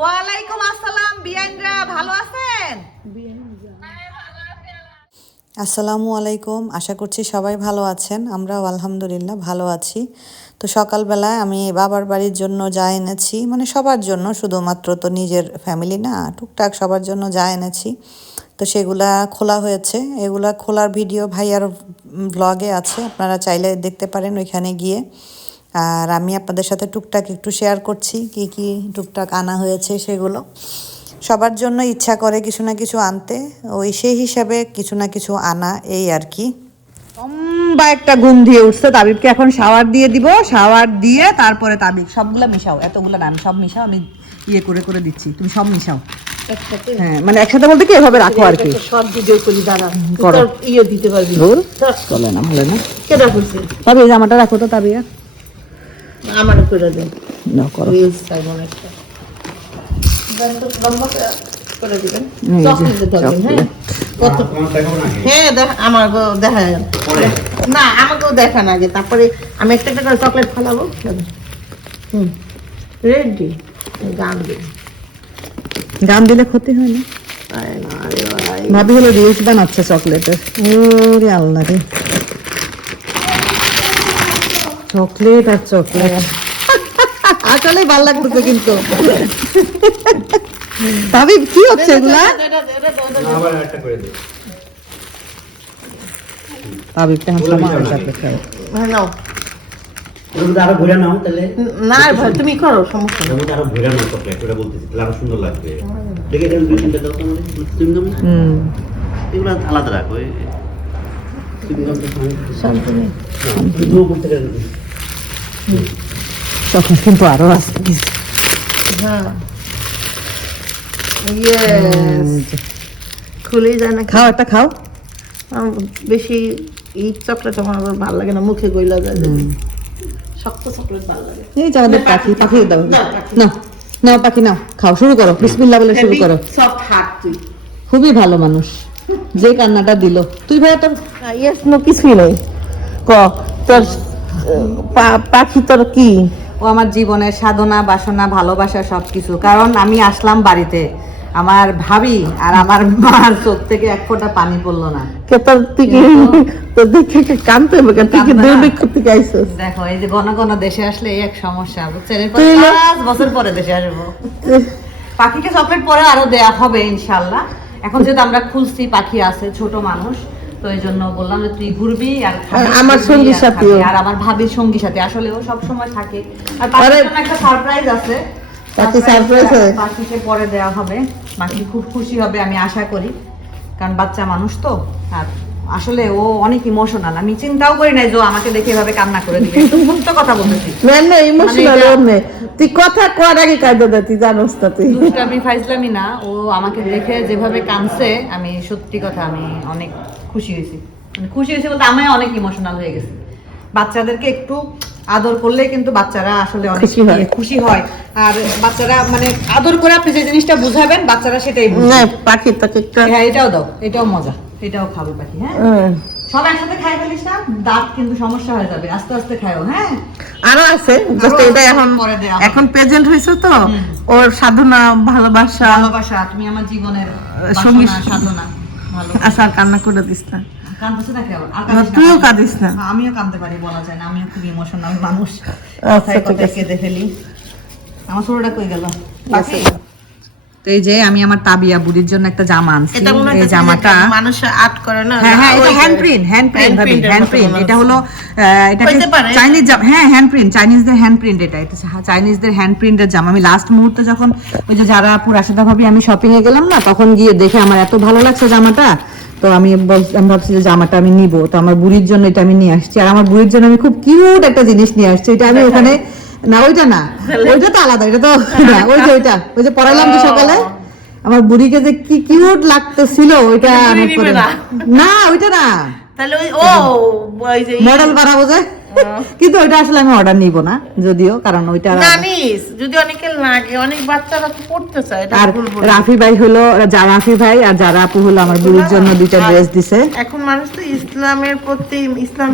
ওয়ালাইকুম আসসালাম, বিয়াইনরা ভালো আছেন? আসসালামু আলাইকুম, আশা করছি সবাই ভালো আছেন। আমরাও আলহামদুলিল্লাহ ভালো আছি। তো সকালবেলায় আমি বাবার বাড়ির জন্য যা এনেছি মানে সবার জন্য, শুধুমাত্র তো নিজের ফ্যামিলি না, টুকটাক সবার জন্য যা এনেছি, তো সেগুলা খোলা হয়েছে। এগুলা খোলার ভিডিও ভাইয়ার ব্লগে আছে, আপনারা চাইলে দেখতে পারেন ওইখানে গিয়ে। আর আমি আপনাদের সাথে টুকটাক একটু শেয়ার করছি কি কি টুকটাক আনা হয়েছে সেগুলো। সবার জন্য ইচ্ছা করে কিছু না কিছু আনতে ওই সেই হিসাবে কিছু না কিছু আনা এই আর কি। লম্বা একটা ঘুম দিয়ে উঠছে তাবিবকে এখন শাওয়ার দিয়ে দিব শাওয়ার দিয়ে তারপরে তাবিব সবগুলা মিশাও এতগুলো না আমি সব মিশাও আমি ইয়ে করে করে দিচ্ছি তুমি সব মিশাও। হ্যাঁ মানে একসাথে বলতে কি এভাবে রাখো আর কি। সব ভিডিও করি দাঁড়া করো। ইয়ে দিতে পারবি। চলে না ভালো না। কেটা করছে তবে এই জামাটা রাখো তো তাবিয়া। আমার করে দে না করো। রিলস চাইব না একটা। দেন করে করে দিবেন। হ্যাঁ? আমার দেখা না আমাকেও দেখান আগে তারপরে আমি একটা একটা করে চকলেট ফালাবো। হুম। রেডি গান দিই গান দিলে ক্ষতি হয় না। ভাবি হলো রিলস বানাচ্ছে চকলেটের। ওরে আল্লাহ রে। চকলেট আর চকলেট। আসলে ভালো লাগতেছে কিন্তু। ভাবি কি হচ্ছে এগুলা? একটা হ্যাঁ, নাও। আরও ঘুরে নাও তাহলে। না ভাই তুমি করো সমস্যা নেই। আরও ঘুরে নাও চকলেট ওটা বলতেছি তাহলে আরও সুন্দর লাগবে। দেখে এখানে দুই তিনটা দাও তো তুমি হুম। এগুলো আলাদা রাখো এই তুমি দাও তো। শান্তনি দুটো করতে গেলে চকলেট কিন্তু আরও আছে হ্যাঁ ইয়েস খুলেই যায় না খাও একটা খাও। বেশি এই চকলেট আমার আবার ভালো লাগে না মুখে গইলা যায়। শক্ত চকলেট ভালো লাগে। এই পাখি পাখি দাও। নাও নাও পাখি নাও খাও শুরু করো। বিসমিল্লাহ বলে শুরু করো। সফট হার্ট তুই। খুবই ভালো মানুষ। যে কান্নাটা দিল। তুই ভাইয়া তোর ইয়েস নো কিছুই নেই। ক তোর পাখি তোর কি? ও আমার জীবনের সাধনা বাসনা ভালোবাসা সব কিছু কারণ আমি আসলাম বাড়িতে। আমার ভাবি আর আমার মার চোখ থেকে এক ফোঁটা পানি পড়ল না। কে তোর তুই তোর দেখে কি কানতে হবে? তুই কি দুর্ভিক্ষ থেকে দেখো এই যে ঘন ঘন দেশে আসলে এই এক সমস্যা বুঝছেন? পাঁচ বছর পরে দেশে আসব। পাখিকে চকলেট পরে আরও দেয়া হবে ইনশাল্লাহ। এখন যেহেতু আমরা খুঁজছি পাখি আছে ছোট মানুষ। তো এই জন্য বললাম যে তুই ঘুরবি আর আমার ঘুরবি সঙ্গী আর আমার ভাবির সঙ্গী সাথে। আসলে ও সব সময় থাকে। আর জন্য একটা সারপ্রাইজ আছে। হয়? পরে দেওয়া হবে। খুব খুশি হবে আমি আশা করি। কারণ বাচ্চা মানুষ তো। আর আসলে ও অনেক ইমোশনাল আমি চিন্তাও করি নাই যে আমাকে দেখে এভাবে কান্না করে দিবে। সত্য কথা বলতেছি। না না ইমোশনাল ওর নেই। তুই কথা কর আগে কাঁদে দে তুই জানোস না তুই। দুষ্টামি ফাইজলামি না। ও আমাকে দেখে যেভাবে কাঁদছে আমি সত্যি কথা আমি অনেক খুশি হয়েছি। মানে খুশি হয়েছি বলতে আমি অনেক ইমোশনাল হয়ে গেছি। বাচ্চাদেরকে একটু আদর করলে কিন্তু বাচ্চারা আসলে অনেক খুশি হয়। হয়। আর বাচ্চারা মানে আদর করে আপনি যে জিনিসটা বুঝাবেন বাচ্চারা সেটাই বুঝবে। না পাখি তোকে একটা হ্যাঁ এটাও দাও এটাও মজা এটাও খাবে পাখি হ্যাঁ? হ্যাঁ। সব একসাথে খাই ফেলিস না দাঁত কিন্তু সমস্যা হয়ে যাবে আস্তে আস্তে খাও হ্যাঁ? আরও আছে জাস্ট এটা এখন এখন প্রেজেন্ট হয়েছে তো ওর সাধনা ভালোবাসা। ভালোবাসা তুমি আমার জীবনের সঙ্গী- সাধনা। আচ্ছা আর কান্না করে দিস না। কাঁদতেছে আবার? কাঁদিস না, তুইও কাঁদিস কাঁদিস না। হ্যাঁ, আমিও কাঁদতে পারি বলা যায় না। আমিও খুব ইমোশনাল মানুষ। আচ্ছা, কথায় ঠিক আছে। কেঁদে ফেলি। আমার ছোটটা কই গেল? তো এই যে আমি আমার তাবিয়া বুড়ির জন্য একটা জামা আনছি। এটা এই জামাটা মানুষ আর্ট করে না? হ্যাঁ হ্যাঁ এটা hand print hand print hand print এটা হলো পারে। চাইনিজ জামা হ্যাঁ হ্যান্ড প্রিন্ট চাইনিজদের হ্যান্ড প্রিন্ট এটা এটা চাইনিজদের হ্যান্ড প্রিন্টের জামা। আমি লাস্ট মুহূর্তে যখন ওই যে যারা পুরাশাদা ভাবি আমি শপিং এ গেলাম না তখন গিয়ে দেখে আমার এত ভালো লাগছে জামাটা তো আমি আমি ভাবছি যে জামাটা আমি নিব। তো আমার বুড়ির জন্য এটা আমি নিয়ে আসছি। আর আমার বুড়ির জন্য আমি খুব কিউট একটা জিনিস নিয়ে আসছি। এটা আমি ওখানে না ওইটা না। ওইটা তো আলাদা এটা তো ওই যে ওইটা। ওই যে পড়াইলাম তো সকালে আমার বুড়িকে যে কি কিউট লাগতেছিল ওইটা। না। ওইটা না। তাহলে ওই ও মডেল বাড়াবো যে। কিন্তু ওইটা আসলে আমি অর্ডার নিব না যদিও কারণ ওইটা জানিস যদি অনেকে লাগে অনেক বাচ্চারা তো পড়তে চায় আর রাফি ভাই হলো যা রাফি ভাই আর যারা আপু হলো আমার বুড়ির জন্য দুইটা ড্রেস দিছে। এখন মানুষ তো ইসলামের প্রতি ইসলাম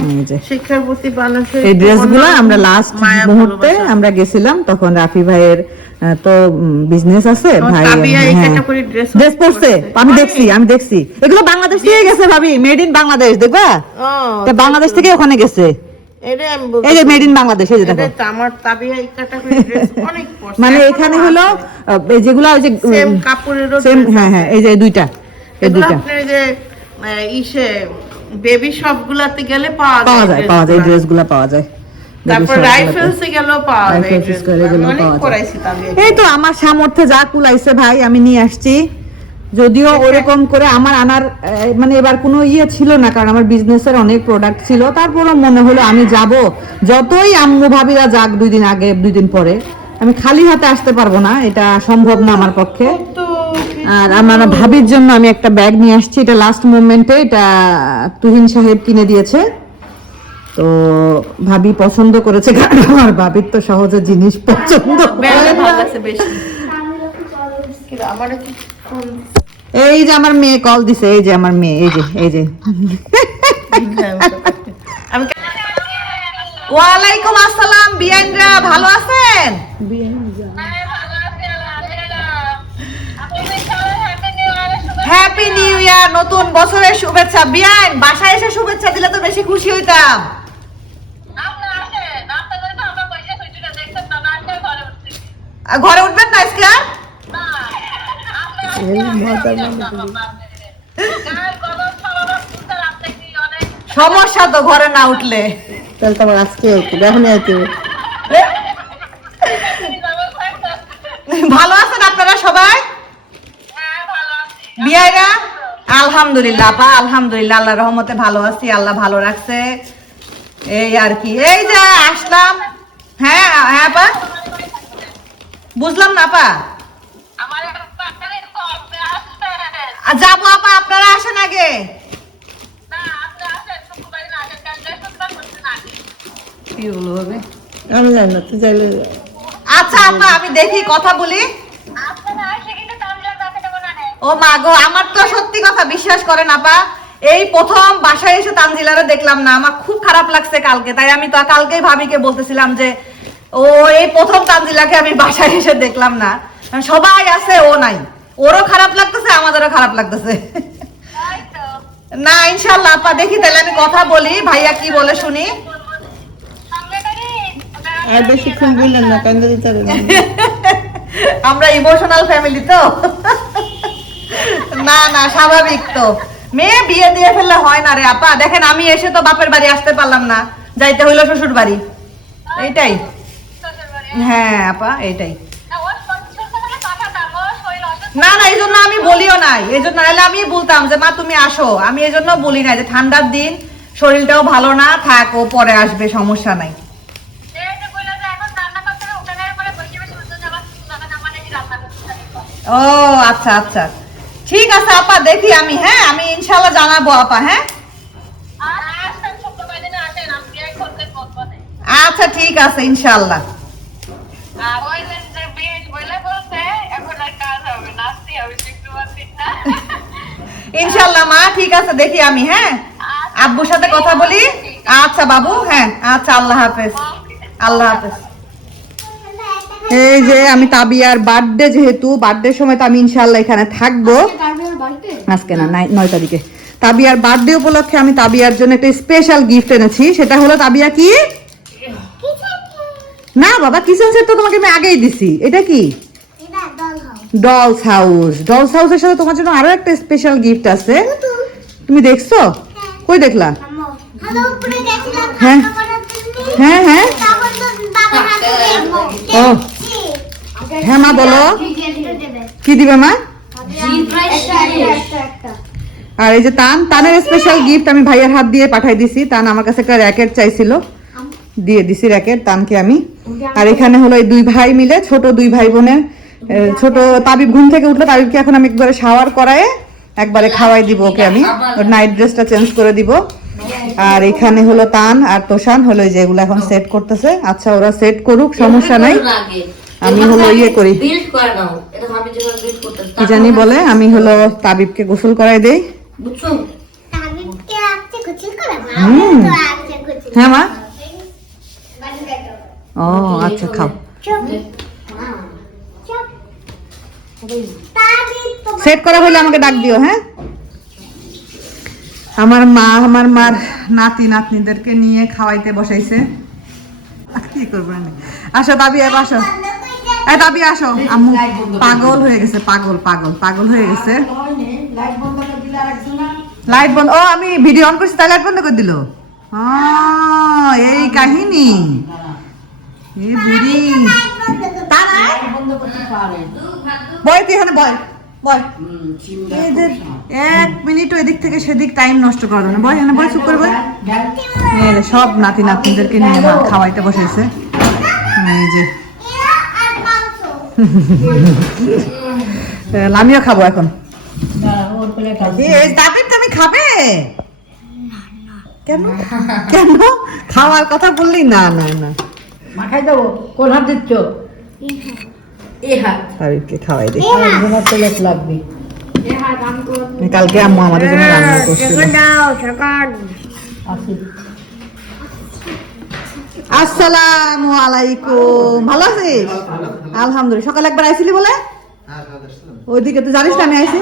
শিক্ষার প্রতি মানুষের এই ড্রেসগুলো আমরা লাস্ট মুহূর্তে আমরা গেছিলাম তখন রাফি ভাইয়ের তো বিজনেস আছে ভাই এই হ্যাঁ। ড্রেস পরছে। আমি দেখছি আমি দেখছি। এগুলো বাংলাদেশ থেকে গেছে ভাবি মেড ইন বাংলাদেশ দেখবা? বাংলাদেশ থেকে ওখানে গেছে। এই যে মেড ইন বাংলাদেশ এই যে দেখো। তো আমার তাবিয়া এই অনেক মানে এখানে হলো যেগুলো ওই যে Same কাপড়েরও সেম হ্যাঁ হ্যাঁ এই যে দুইটা এই দুইটা। আপনার যে ইসে বেবি শপ গুলাতে গেলে পাওয়া যায় পাওয়া যায় পাওয়া যায় ড্রেসগুলো পাওয়া যায়। তারপরগুলা। পাওয়া এই তো আমার সামর্থ্যে যা কুলাইছে ভাই আমি নিয়ে আসছি। যদিও ওরকম করে আমার আনার মানে এবার কোনো ইয়ে ছিল না কারণ আমার বিজনেসের অনেক প্রোডাক্ট ছিল। তারপরও মনে হলো আমি যাব। যতই আম্মু ভাবিরা যাক দুই দিন আগে দুই দিন পরে আমি খালি হাতে আসতে পারব না এটা সম্ভব না আমার পক্ষে। আর আমার ভাবির জন্য আমি একটা ব্যাগ নিয়ে আসছি এটা লাস্ট মোমেন্টে এটা তুহিন সাহেব কিনে দিয়েছে। তো ভাবি পছন্দ করেছে কারণ আমার ভাবির তো সহজে জিনিস পছন্দ আমার এই যে আমার মেয়ে কল দিছে এই যে আমার মেয়ে এই যে এই যে। ওয়ালাইকুম আসসালাম বিয়ানরা ভালো আছেন? হ্যাপি নিউ ইয়ার নতুন বছরের শুভেচ্ছা। বিয়ান বাসায় এসে শুভেচ্ছা দিলে তো বেশি খুশি হইতাম। আর ঘরে উঠবেন না আজকে? সমস্যা তো ঘরে না উঠলে। তাহলে তো আমার আজকে এখনই হইতো ভালো আছেন আপনারা সবাই? বিয়াইরা? আলহামদুলিল্লাহ আপা আলহামদুলিল্লাহ আল্লাহ রহমতে ভালো আছি আল্লাহ ভালো রাখছে। এই আর কি এই যে আসলাম। হ্যাঁ হ্যাঁ আপা? বুঝলাম না আপা? যাব আপা আপনারা আসেন আগে। কি বলব হবে? আমি জানি না তুই চাইলে আচ্ছা আপা আমি দেখি কথা বলি। ও মা গো আমার তো সত্যি কথা বিশ্বাস করেন আপা এই প্রথম বাসায় এসে তানজিলারে দেখলাম না আমার খুব খারাপ লাগছে কালকে তাই আমি তো কালকেই ভাবিকে বলতেছিলাম যে ও এই প্রথম তানজিলাকে আমি বাসায় এসে দেখলাম না। সবাই আছে ও নাই। ওরও খারাপ লাগতেছে আমাদেরও খারাপ লাগতেছে। না ইনশাল্লাহ আপা দেখি তাহলে আমি কথা বলি ভাইয়া কি বলে শুনি। আর বেশিক্ষণ বললেন না কান্দে দিতে আমরা ইমোশনাল ফ্যামিলি তো। না না স্বাভাবিক তো। মেয়ে বিয়ে দিয়ে ফেললে হয় না রে আপা। দেখেন আমি এসে তো বাপের বাড়ি আসতে পারলাম না যাইতে হইল শ্বশুর বাড়ি এইটাই। হ্যাঁ আপা এইটাই। না না, এই জন্য আমি বলিও নাই। এই জন্য নাহলে আমি বলতাম যে, মা, তুমি আসো। আমি এই জন্য বলি না যে, ঠান্ডার দিন, শরীরটাও ভালো না, থাক, ও পরে আসবে, সমস্যা নাই। ও আচ্ছা আচ্ছা। ঠিক আছে, আপা, দেখি আমি হ্যাঁ? আমি ইনশাল্লাহ জানাব, আপা হ্যাঁ? আচ্ছা ঠিক আছে ইনশাল্লাহ ইনশাল্লাহ মা ঠিক আছে দেখি আমি হ্যাঁ? আব্বুর সাথে কথা বলি? আচ্ছা বাবু হ্যাঁ আচ্ছা আল্লাহ হাফেজ আল্লাহ হাফেজ। এই যে আমি তাবিয়ার বার্থডে যেহেতু বার্থডে সময় তো আমি ইনশাল্লাহ এখানে থাকব। আজকে না নাই- নয় তারিখে। তাবিয়ার বার্থডে উপলক্ষে আমি তাবিয়ার জন্য একটা স্পেশাল গিফট এনেছি সেটা হলো তাবিয়া কি? না বাবা কিচেন সেট তো তোমাকে আমি আগেই দিছি এটা কি? ডলস হাউস ডলস হাউসের সাথে তোমার জন্য আরও একটা স্পেশাল গিফট আছে। তুমি দেখছ? কই দেখলা? হ্যাঁ। হ্যাঁ হ্যাঁ। ও। হ্যাঁ মা বলো। কি দিবে মা? আর এই যে তান তানের স্পেশাল গিফট আমি ভাইয়ের হাত দিয়ে পাঠাই দিছি। তান আমার কাছে একটা র্যাকেট চাইছিল। দিয়ে দিছি র্যাকেট তানকে আমি আর এখানে হলো এই দুই ভাই মিলে ছোট দুই ভাই বোনের ছোট তাবিব ঘুম থেকে উঠল তাবিবকে এখন আমি একবারে শাওয়ার করায় একবারে খাওয়াই দিব ওকে আমি। ওর নাইট ড্রেসটা চেঞ্জ করে দিব। আর এখানে হলো তান আর তোষান হলো এই যে এগুলো এখন সেট করতেছে। আচ্ছা ওরা সেট করুক সমস্যা নাই। আমি হলো ইয়ে করি। বিল্ড করে নাও। এটা আমি বিল্ড করতাম কি জানি বলে আমি হলো তাবিবকে গোসল করাই দেই। হ্যাঁ মা। ও আচ্ছা খাও। সেট করা হলে আমাকে ডাক দিও হ্যাঁ? আমার মা, আমার মার নাতি, নাতনিদেরকে নিয়ে খাওয়াইতে বসাইছে। কি আসো, দাবি আসো। এই দাবি, আসো। আম্মু, পাগল হয়ে গেছে, পাগল পাগল পাগল হয়ে গেছে। লাইট বন্ধ, ও, আমি ভিডিও অন করছি, তাই লাইট বন্ধ করে দিল? এই কাহিনী। এ, বুড়ি। তা না? বয় তুই এখানে বয় বয়। এদের এক মিনিট ওই দিক থেকে সেদিক টাইম নষ্ট করা যাবে না। বয় এখানে বয় চুপ করে বয়। সব নাতি নাতনিদেরকে নিয়ে ভাত খাওয়াইতে বসেছে। এই যে। আমিও খাব এখন। এই দাবির তুমি খাবে? কেন? কেন? খাওয়ার কথা বললি? না না না। মাখাই দেবো। কোন হাত দিচ্ছ? তাবিরকে খাওয়াই লাগবে। কালকে আম্মু আমাদের জন্য রান্না করছিল। সকাল আসসালামু আলাইকুম। ভালো আছিস? আলহামদুলিল্লাহ। সকালে একবার আইছিলি বলে? ওইদিকে তুই জানিস না আমি আইছি।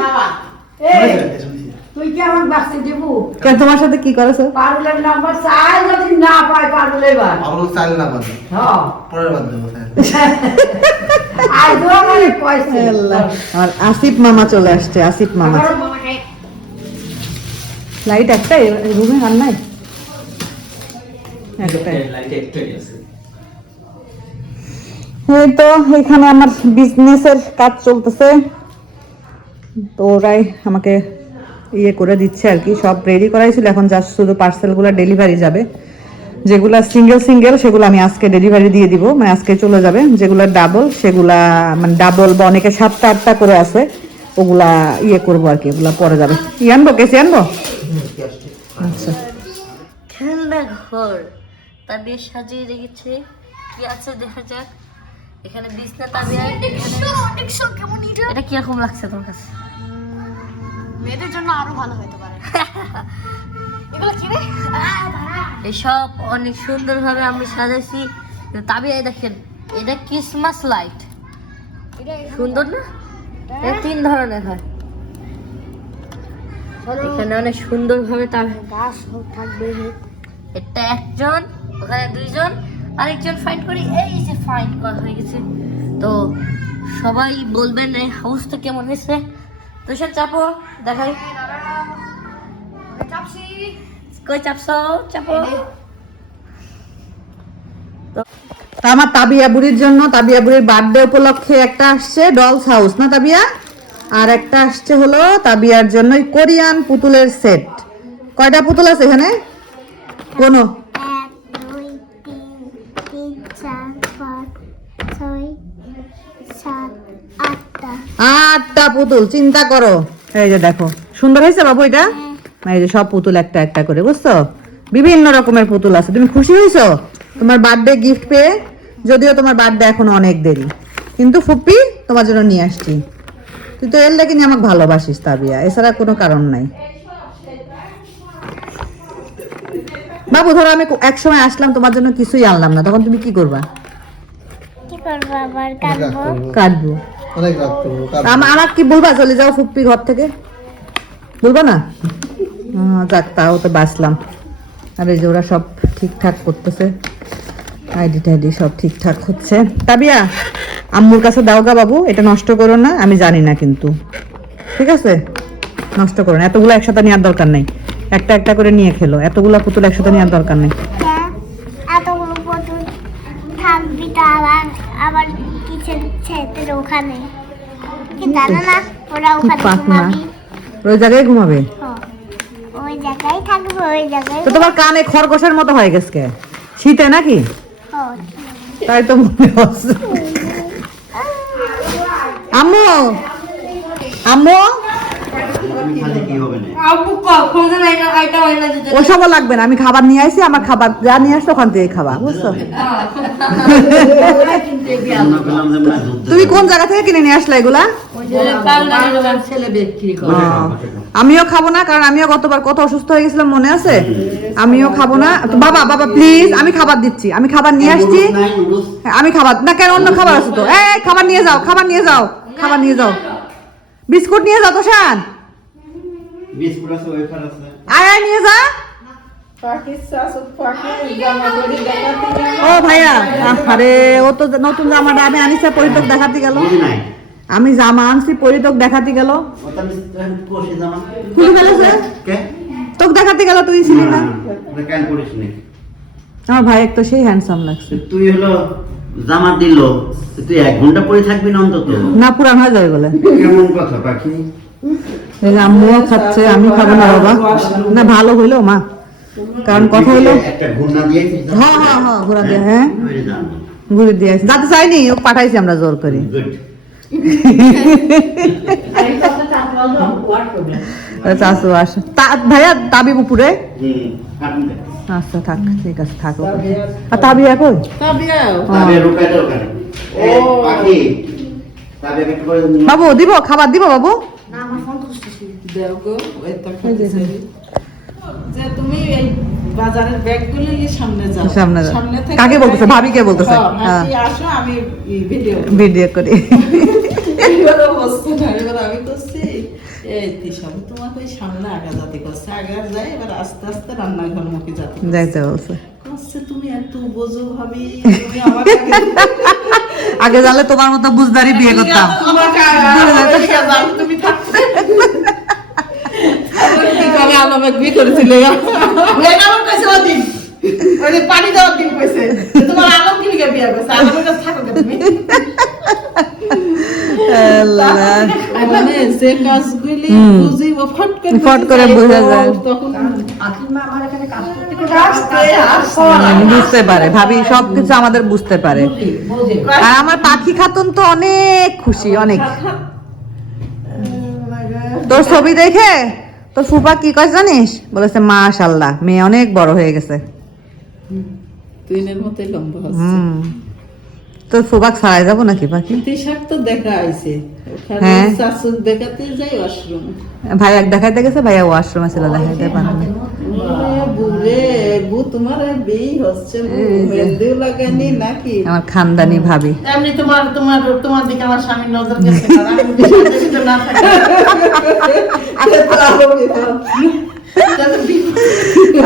তুই কি আমার বাসে দেবো কেন তোমার সাথে কি করেছ? পারুলের নাম্বার চাই যদি না পাই পারুল এবার। আবার চাল না বাদে হ্যাঁ। পরের বাদ দেবো স্যার আজ আমার আসিফ মামা চলে আসছে আসিফ মামা। লাইট একটা রুমে রান্নায় একটাই এই তো এখানে আমার বিজনেসের কাজ চলতেছে। তো ওরাই আমাকে ইয়ে করে দিচ্ছে আর কি সব রেডি করাই ছিল এখন জাস্ট শুধু পার্সেলগুলো ডেলিভারি যাবে। যেগুলা সিঙ্গেল সিঙ্গেল সেগুলো আমি আজকে ডেলিভারি দিয়ে দিব। মানে আজকে চলে যাবে। যেগুলো ডাবল সেগুলা মানে ডাবল বা অনেকে সাতটা আটটা করে আছে ওগুলা ইয়ে করব আর কি ওগুলা পরে যাবে। ই আনব কেসি আনব? আচ্ছা। খেলনা ঘর। তা বেশ সাজিয়ে রেখেছে। কি আছে দেখা যাক। এখানে বিছনা তাবিয়া এটা কীরকম লাগছে তোমার কাছে? মেয়েদের জন্য আরও ভালো হতে পারে। এসব অনেক সুন্দরভাবে আমি সাজাইছি। তাবিয়া দেখেন এটা ক্রিসমাস লাইট সুন্দর না? এটা তিন ধরনের হয়। এখানে অনেক সুন্দরভাবে তার গাছ থাকবে এটা একজন ওখানে দুইজন আরেকজন ফাইন করি। এই যে ফাইন করা হয়ে গেছে। তো সবাই বলবেন এই হাউসটা কেমন হয়েছে? তো সে চাপো দেখাই। কই চাপছো চাপো তা আমার তাবিয়া বুড়ির জন্য তাবিয়া বুড়ির বার্থডে উপলক্ষে একটা আসছে ডলস হাউস না তাবিয়া? আর একটা আসছে হলো তাবিয়ার জন্য কোরিয়ান পুতুলের সেট কয়টা পুতুল আছে এখানে? কোনো? আটটা পুতুল চিন্তা করো। এই যে দেখো সুন্দর হয়েছে বাবু এটা? এই যে সব পুতুল একটা একটা করে বুঝছ? বিভিন্ন রকমের পুতুল আছে। তুমি খুশি হয়েছো? তোমার বার্থডে গিফট পেয়ে? যদিও তোমার বার্থডে এখন অনেক দেরি। কিন্তু ফুপ্পি তোমার জন্য নিয়ে আসছি। তুই তো এর লেগে আমাকে ভালোবাসিস তাবিয়া। এছাড়া কোনো কারণ নাই। বাবু ধরো আমি এক সময় আসলাম তোমার জন্য কিছুই আনলাম না। তখন তুমি কি করবা? কি করব আবার? কাটবো আমার কি বলবা চলে যাও ফুপ্পি ঘর থেকে? বলবা না? যাক তাও তো বাঁচলাম। আর এই যে ওরা সব ঠিকঠাক করতেছে। আইডি টাইডি সব ঠিকঠাক হচ্ছে। তাবিয়া আম্মুর কাছে দাও গা বাবু এটা নষ্ট করো না আমি জানি না কিন্তু। ঠিক আছে? নষ্ট করো না এতগুলো একসাথে নেওয়ার দরকার নেই। একটা একটা করে নিয়ে খেলো এতগুলো পুতুল একসাথে নেওয়ার দরকার নেই। আবার কিচেন ছেদের ওখানে। কি জানো না ওরা ওখানে ওই জায়গায় ঘুমাবে? তো তোমার কানে খরগোশের মতো হয়ে গেছে কে? শীতে নাকি? হ্যাঁ। তাই তো মনে হচ্ছে। আম্মু! আম্মু! ওসবও লাগবে না আমি খাবার নিয়ে আসি আমার খাবার যা নিয়ে আসছো ওখান থেকে খাবা বুঝছ? আমরা পেলাম যে আমরা যুদ্ধ তুমি কোন জায়গা থেকে কিনে নিয়ে আসলে এগুলা? খাও। আমিও খাব না কারণ আমিও গতবার কত অসুস্থ হয়ে গেছিলাম মনে আছে? আমিও খাব না। বাবা বাবা প্লিজ আমি খাবার দিচ্ছি। আমি খাবার নিয়ে আসছি? হ্যাঁ, আমি খাবার না কেন অন্য খাবার আছে তো। এই খাবার নিয়ে যাও খাবার নিয়ে যাও খাবার নিয়ে যাও। বিস্কুট নিয়ে যাও তো শান বিস্কুট আছে ওয়েফার আছে। আয় আয় নিয়ে যা। ও ভাইয়া আরে ও তো নতুন জামাটা আমি আনিসা পরিতক দেখাতে গেল। বুঝি নাই। আমি জামা আনছি পরিতক দেখাতে গেল। খুলে ফেলেছে? তোকে দেখাতে গেল তুই ছিলি না? আমার ভাই তো সেই হ্যান্ডসাম লাগছে। তুই হলো জামা দিল তুই এক ঘণ্টা পরে থাকবি না অন্তত? না পুরান হয়ে যাবে বলে। কেমন কথা পাখি? আম্মুও খাচ্ছে আমি খাব না বাবা। না ভালো হইল মা। কারণ কথা দিয়েছিস হ্যাঁ হ্যাঁ হ্যাঁ ঘোরা দিয়ে হ্যাঁ। ওই যে। জানো। ঘুরে দিয়ে যাতে চাইনি ও পাঠাইছি আমরা জোর করি। তা- ভাইয়া তাবি উপরে? আচ্ছা থাক ঠিক আছে থাক আর তাবি এখন? বাবু দিব খাবার দিব বাবু? দেও গো, ওই তো খাইতেছে। যে তুমি এই বাজারের ব্যাগগুলো নিয়ে সামনে যাও সামনে যাও। থেকে কাকে বলতেছে? ভাবিকে বলতেছে? হ্যাঁ, হ্যাঁ। আসো আমি ভিডিও ভিডিও করি এবারে না এবার আমি করছি এই তিসাম তোমাকে সামনে আগা জাতি করছে আগা যায় এবার আস্তে আস্তে রান্নাঘর মুখে যাতে যাইতে বলছে তুমি এত বোঝো ভাবি তুমি আমার আগে- জানলে তোমার মতো বুঝদারি বিয়ে করতাম তুমি থাকতে। আবার করেছিল। এই আমার কাছে ওদিন ওই যে পানি দেওয়ার দিন কইছে। তোমার আলম কি লিগে বিয়ে করছে আলমের কাছে থাকো তুমি। আল্লাহ। মানে যে কাজগুলি বুঝি ও ফট করে ফট করে বুঝে বোঝা যায়, যায়। তখন কাকিমা আমার এখানে কাজ করতে করতে হাসতে হাসতে হুম, বুঝতে পারে ভাবি সবকিছু আমাদের বুঝতে পারে। আর আমার পাখি খাতুন তো অনেক খুশি অনেক। তোর ছবি দেখে? তোর ফুপা কি কয় জানিস? বলেছে মা মাশাল্লাহ মেয়ে অনেক বড় হয়ে গেছে। তুইনের মতোই লম্বা হচ্ছে তোর ছাড়াই যাব নাকি টি-শার্ট তো দেখা আইছে হ্যাঁ। শাশুর দেখাতে যাই ওয়াশরুম। ভাই এক দেখাইতে গেছে ভাইয়া ওয়াশরুমে দেখাইতে নাকি? আমার খানদানি ভাবি। এমনি তোমার তোমার তোমার দিকে আমার স্বামীর নজর গেছে না,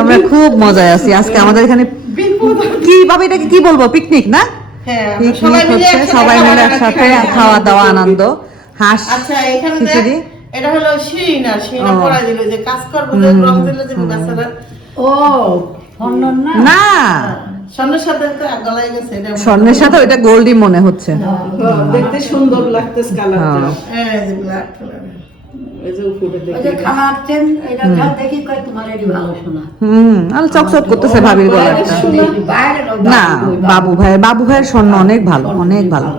না খুব মজায় আছি আজকে আমাদের এখানে বিপদ। কি ভাবে এটাকে কি বলব পিকনিক না? পিকনিক সবাই মিলে হচ্ছে একসাথে সবাই মিলে খাওয়া-দাওয়া একসাথে খাওয়া দাওয়া আনন্দ হাঁস আচ্ছা খিচুড়ি। এটা হলো শিরিনা শিরিনা ও। পড়া দিল যে কাজ করব যে রং দিলে যে ও না? না। স্বর্ণের সাথে তো গলায় গেছে এটা স্বর্ণের সাথে ওইটা গোল্ডই মনে হচ্ছে। দেখতে সুন্দর লাগতেছে কালারটা। হ্যাঁ। ব্ল্যাক কালার করতেছে ভাবির না বাবু ভাই বাবু ভাইয়ের স্বর্ণ অনেক ভালো অনেক ভালো।